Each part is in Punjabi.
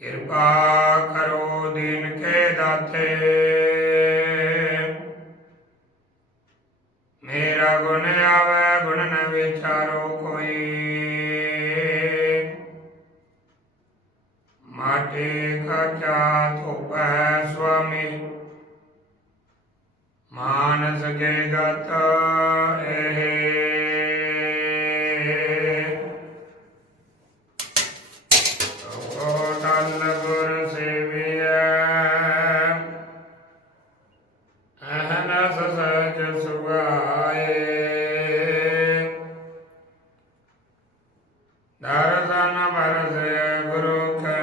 ਕਿਰਪਾ ਕਰੋ ਦੀਨ ਕੇ ਦਾਤੇ। ਮੇਰਾ ਗੁਣ ਆਵੇ, ਗੁਣ ਨ ਵਿਚਾਰੋ ਕੋਈ। ਮਾਟੇ ਖਾਚਾ ਧੋਪੈ ਸੁਆਮੀ। ਮਾਨਸ ਕੇ ਗਤ ਇਹ ਦਰਸ਼ਨ ਬਰਸੇ ਗੁਰੂ ਕੈ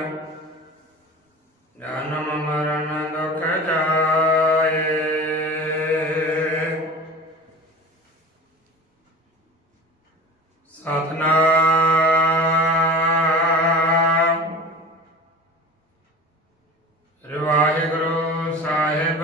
ਜਨਮ ਮਰਨ ਦੁਖ ਜਾਏ ਸਤਨਾਮ ਸ੍ਰੀ ਵਾਹਿਗੁਰੂ ਸਾਹਿਬ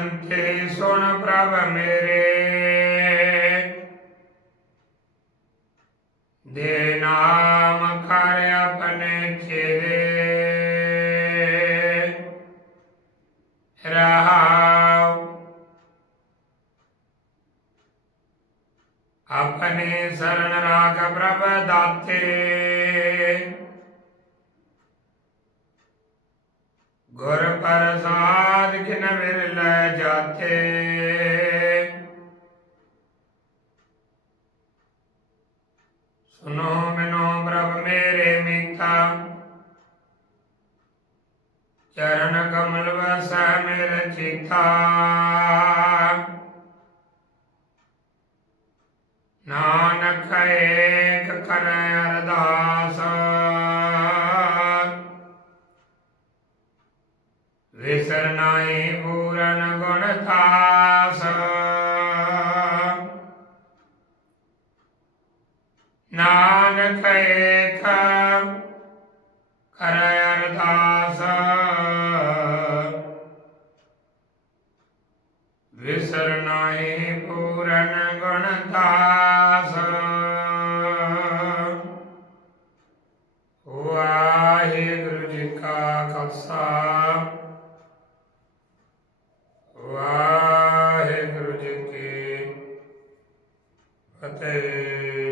शांति सुन प्रभ मेरे। दे नाम कर अपने चेरे रहा अपने शरण राग प्रभ दाते। गुर प्रसाद ਵਿਰਲੇ ਜਾਤੇ। ਸੁਨੋ ਮਿਨੋ ਪ੍ਰਭ ਮੇਰੇ ਮੀਤਾ। ਚਰਨ ਕਮਲ ਵਸੈ ਮੇਰੇ ਚਿਤਾ। ਨਾਨਕ ਏਕ ਕਰੈ ਅਰਦਾਸ। ਵਿਸਰ ਪੂਰਨ ਗੁਣ ਤਾਸ ਨਾਨਕ ਏਕ ਕਰੈ ਅਰਦਾਸ। ਵਿਸਰ ਨਾਹੀ ਪੂਰਨ ਗੁਣ ਤਾਸ え。